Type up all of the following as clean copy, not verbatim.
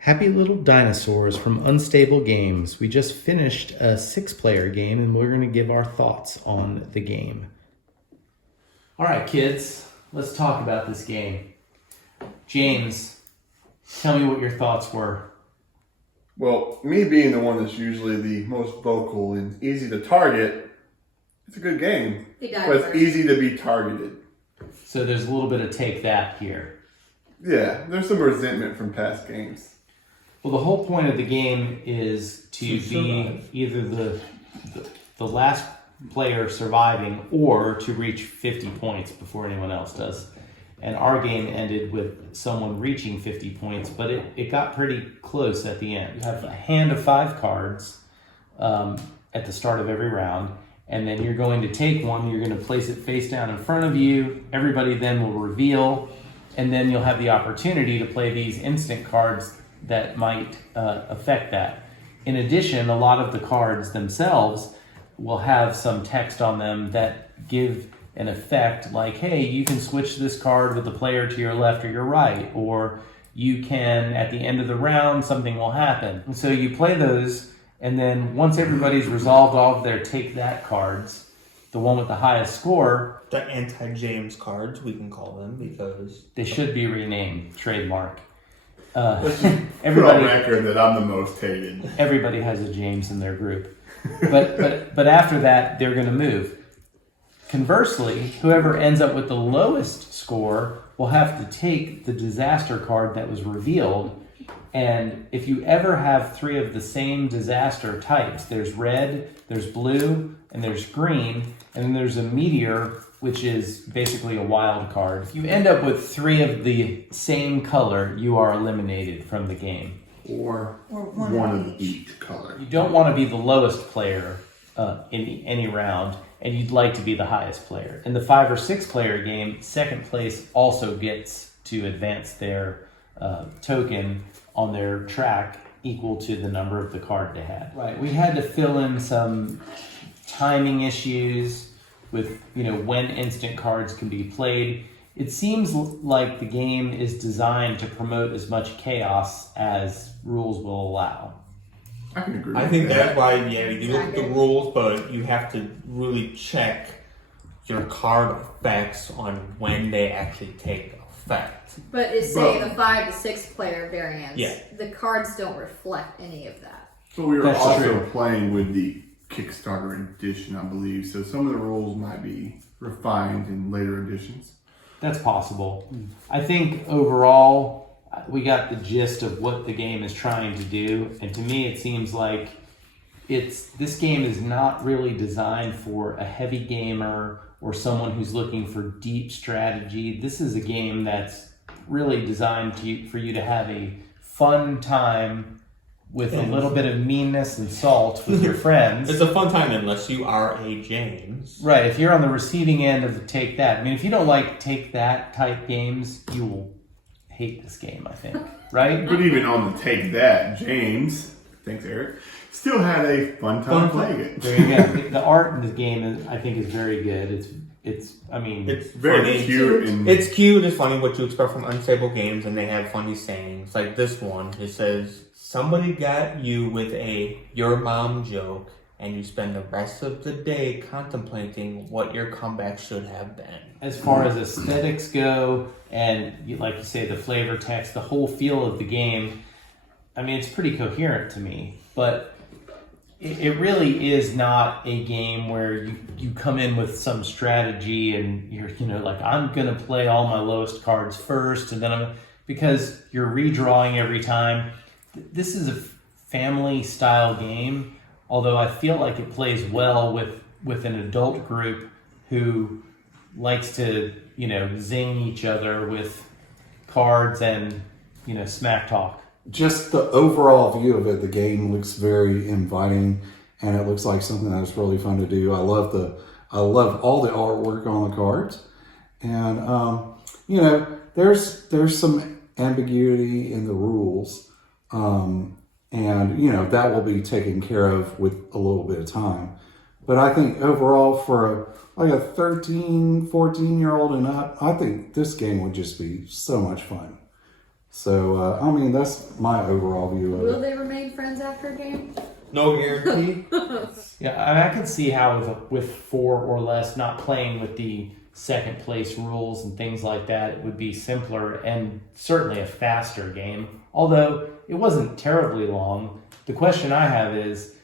Happy Little Dinosaurs from Unstable Games. We just finished a 6-player game and we're going to give our thoughts on the game. All right, kids, let's talk about this game. James, tell me what your thoughts were. Well, me being the one that's usually the most vocal and easy to target, it's a good game. But it's easy to be targeted. So there's a little bit of take that here. Yeah, there's some resentment from past games. Well, the whole point of the game is to be either the last player surviving or to reach 50 points before anyone else does. And our game ended with someone reaching 50 points, but it got pretty close at the end. You have a hand of 5 cards at the start of every round, and then you're going to take one, you're going to place it face down in front of you. Everybody then will reveal, and then you'll have the opportunity to play these instant cards that might affect that. In addition, a lot of the cards themselves will have some text on them that give an effect like, hey, you can switch this card with the player to your left or your right, or you can, at the end of the round, something will happen. And so you play those, and then once everybody's resolved all of their take that cards, the one with the highest score, the anti-James cards, we can call them, because they should be renamed, trademark. Let's just put on record that I'm the most hated. Everybody has a James in their group. But after that, they're going to move. Conversely, whoever ends up with the lowest score will have to take the disaster card that was revealed. And if you ever have 3 of the same disaster types, there's red, there's blue, and there's green, and then there's a meteor, which is basically a wild card. If you end up with 3 of the same color, you are eliminated from the game. Or one of each color. You don't want to be the lowest player in any round, and you'd like to be the highest player. In the 5 or 6 player game, second place also gets to advance their token on their track equal to the number of the card they had. Right. We had to fill in some timing issues with, when instant cards can be played. It seems like the game is designed to promote as much chaos as rules will allow. I can agree. I think that's why, you look at the rules, but you have to really check your card effects on when they actually take effect. But it's say the 5 to 6 player variants. Yeah. The cards don't reflect any of that. So we were That's also true. playing with the Kickstarter edition, I believe. So some of the rules might be refined in later editions. That's possible. I think overall, we got the gist of what the game is trying to do. And to me, it seems like this game is not really designed for a heavy gamer or someone who's looking for deep strategy. This is a game that's really designed for you to have a fun time with a little bit of meanness and salt with your friends. It's a fun time unless you are a James. Right, if you're on the receiving end of the take that. I mean, if you don't like take that type games, you will hate this game, I think. Right? But even on the take that, James, thanks Eric, still had a fun time playing it. There you go. The art in the game, I think, is very good. It's Very funny. cute. It's cute, it's funny what you expect from Unstable Games, and they have funny sayings. Like this one, it says, somebody got you with a your mom joke, and you spend the rest of the day contemplating what your comeback should have been. as far as aesthetics go, and like you say, the flavor text, the whole feel of the game, I mean, it's pretty coherent to me. But it really is not a game where you come in with some strategy and you're, like, I'm going to play all my lowest cards first, and then because you're redrawing every time. This is a family style game, although I feel like it plays well with an adult group who likes to, zing each other with cards and, smack talk. Just the overall view of it, the game looks very inviting, and it looks like something that's really fun to do. I love all the artwork on the cards, and there's some ambiguity in the rules, and that will be taken care of with a little bit of time. But I think overall, for a 13, 14-year-old and up, I think this game would just be so much fun. So, I mean, that's my overall view of Will it. they remain friends after a game? No guarantee. Yeah, I can see how with 4 or less, not playing with the second place rules and things like that, it would be simpler and certainly a faster game. Although it wasn't terribly long. The question I have is,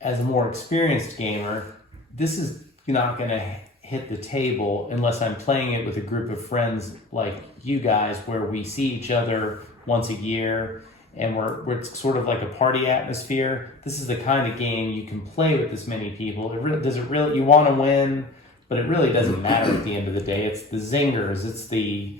as a more experienced gamer, this is not going to hit the table unless I'm playing it with a group of friends like you guys, where we see each other once a year and we're sort of like a party atmosphere. This is the kind of game you can play with this many people. You want to win, but it really doesn't matter at the end of the day. It's the zingers. It's the,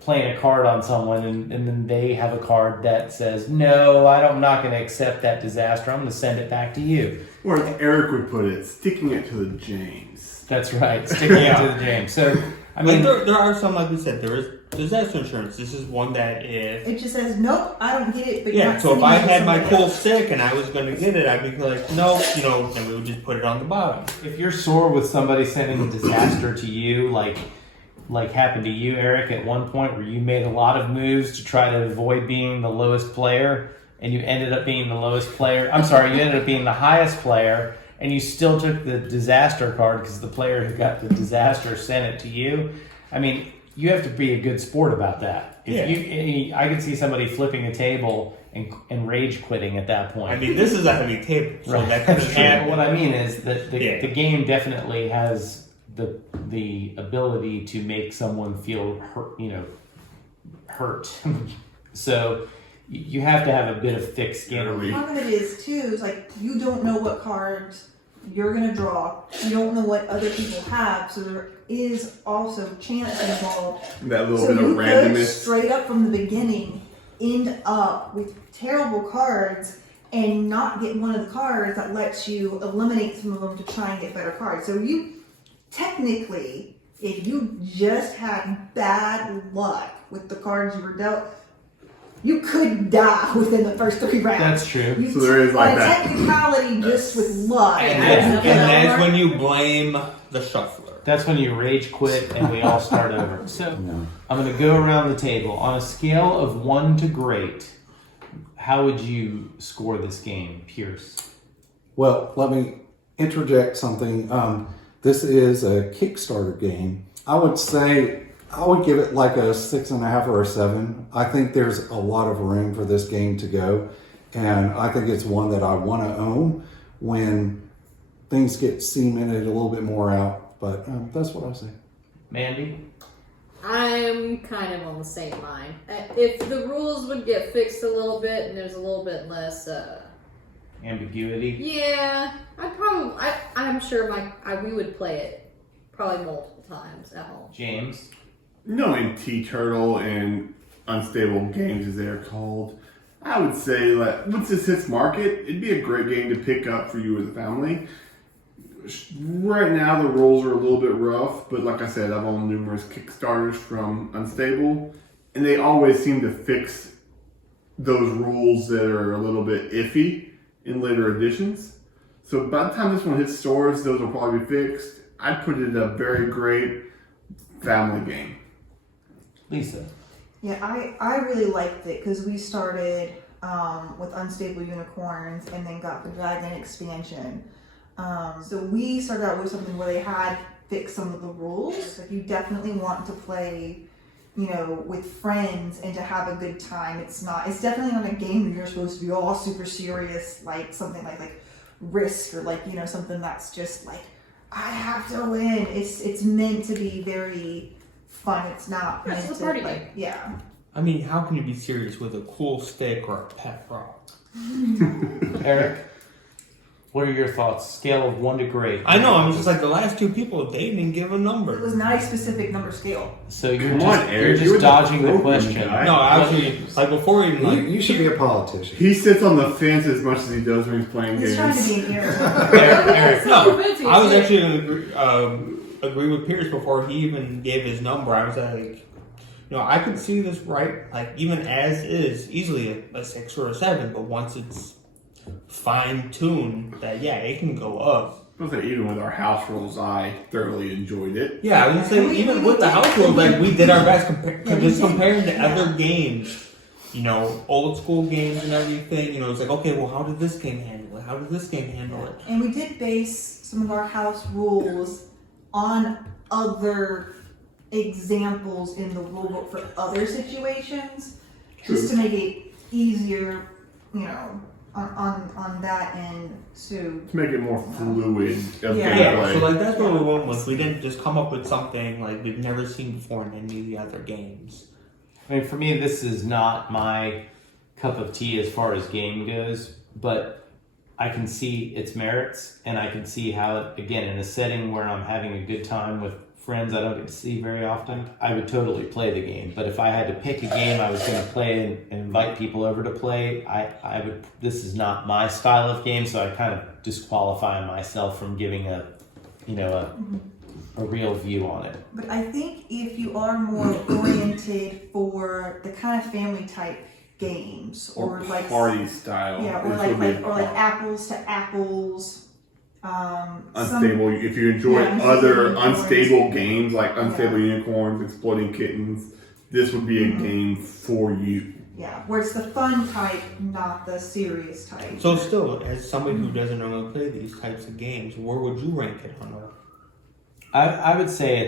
playing a card on someone and then they have a card that says, no, I'm not going to accept that disaster. I'm going to send it back to you. Or as Eric would put it, sticking it to the James. That's right, sticking it to the James. So, I mean, there are some, like we said, there is disaster insurance. This is one that if... It just says, nope, I don't get it, but you're Yeah, not so if sending I it to had my somebody cool else. stick and I was going to get it, I'd be like, no, then we would just put it on the bottom. if you're sore with somebody sending a disaster to you, like happened to you, Eric, at one point where you made a lot of moves to try to avoid being the lowest player, and you ended up being the lowest player. I'm sorry, you ended up being the highest player, and you still took the disaster card because the player who got the disaster sent it to you. I mean, you have to be a good sport about that. I could see somebody flipping a table and rage quitting at that point. I mean, this is a heavy table, so Right. that could And happen. what I mean is that the Yeah. game definitely has the ability to make someone feel hurt. So you have to have a bit of thick skin. Part of it is too, is like you don't know what cards you're gonna draw. You don't know what other people have, so there is also chance involved. That little So bit of you could randomness. straight up from the beginning end up with terrible cards and not get one of the cards that lets you eliminate some of them to try and get better cards. So you technically, if you just had bad luck with the cards you were dealt, you could die within the first 3 rounds. That's true. You So there is like on a that. technicality just with luck. And that's when you blame the shuffler. That's when you rage quit and we all start over. So I'm going to go around the table. On a scale of 1 to great, how would you score this game, Pierce? Well, let me interject something. This is a Kickstarter game. I would say I would give it like a 6.5 or a 7. I think there's a lot of room for this game to go, and I think it's one that I want to own when things get cemented a little bit more out. But that's what I say. Mandy? I'm kind of on the same line. If the rules would get fixed a little bit and there's a little bit less, Ambiguity? yeah, I'm sure we would play it probably multiple times at home. James? Knowing T-Turtle and Unstable Games, as they're called, I would say that once this hits market, it'd be a great game to pick up for you as a family. Right now, the rules are a little bit rough, but like I said, I've owned numerous Kickstarters from Unstable, and they always seem to fix those rules that are a little bit iffy in later editions. So by the time this one hits stores, those will probably be fixed. I'd put it a very great family game. Lisa? Yeah, I really liked it because we started with Unstable Unicorns and then got the Dragon expansion. So we started out with something where they had fixed some of the rules. Like you definitely want to play, with friends and to have a good time. It's definitely not a game that you're supposed to be all super serious, like something like Risk or something that's just like, I have to win. It's meant to be very fun. It's not meant It's a to party game. yeah. I mean, how can you be serious with a cool stick or a pet rock? Eric? What are your thoughts? Scale of 1 to great. I know, I'm just like the last 2 people, they didn't give a It number. was not a specific number scale. So you're Come just, on, you're Eric, just you were the dodging the program question. guy. No, actually, like before even like... You should be a politician. He sits on the fence as much as he does when he's playing He's games. trying to be an hero. Eric, No, I was actually going to agree with Pierce before he even gave his number. I was like, I could see this like even as is, easily a 6 or a 7, but once it's fine-tuned, that it can go up. I say, even with our house rules, I thoroughly enjoyed it. Yeah, I was gonna say, We- even we with the did- house rules, like, we did our best Yeah, we just did. comparing to Yeah. other games. You know, old school games and everything. You know, it's like, okay, well, how did this game handle it? How did this game handle it? And we did base some of our house rules on other examples in the rulebook for other situations, just to make it easier, you know, on that end too. To make it more fluid of Yeah. Yeah, gameplay. so like that's what we went with. We didn't just come up with something like we've never seen before in any of the other games. I mean, for me, this is not my cup of tea as far as game goes, but I can see its merits, and I can see how, again, in a setting where I'm having a good time with friends I don't get to see very often, I would totally play the game. But if I had to pick a game I was going to play and invite people over to play, I would. This is not my style of game, so I kind of disqualify myself from giving a real view on it. But I think if you are more oriented for the kind of family type games, or like party style. yeah, or This like, would be or like apples to apples. unstable. If you enjoy Yeah, other unstable unstable games like Unstable Unicorns, Exploding Kittens, this would be a game for you. Yeah, where it's the fun type, not the serious type. So still, as somebody who doesn't normally play these types of games, where would you rank it, Hunter? I would say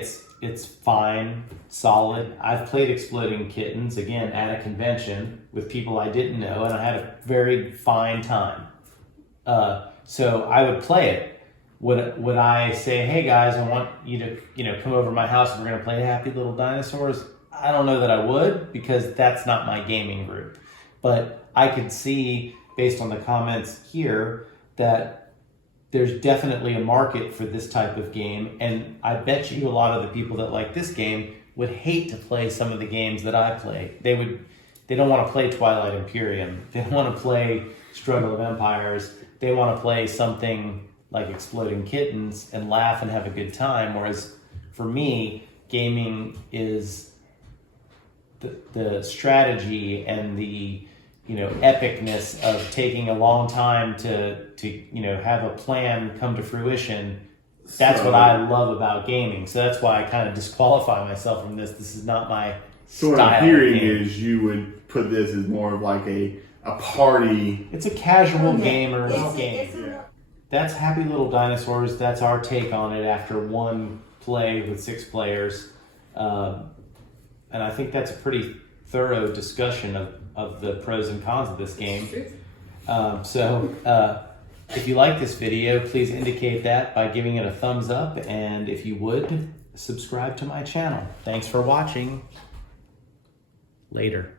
it's fine, solid. I've played Exploding Kittens, again, at a convention with people I didn't know, and I had a very fine time. So I would play it. Would I say, hey guys, I want you to come over to my house and we're going to play Happy Little Dinosaurs? I don't know that I would, because that's not my gaming group. But I could see, based on the comments here, that there's definitely a market for this type of game, and I bet you a lot of the people that like this game would hate to play some of the games that I play. They don't want to play Twilight Imperium. They don't want to play Struggle of Empires. They want to play something like Exploding Kittens and laugh and have a good time. Whereas for me, gaming is the strategy and the epicness of taking a long time to have a plan come to fruition. That's what I love about gaming. So that's why I kind of disqualify myself from this. This is not my So what style I'm hearing of game. is you would put this as more of like a party. It's a casual Yeah. gamer's It's game. a- That's Happy Little Dinosaurs. That's our take on it after one play with 6 players. And I think that's a pretty thorough discussion of the pros and cons of this game. If you like this video, please indicate that by giving it a thumbs up. And if you would, subscribe to my channel. Thanks for watching. Later.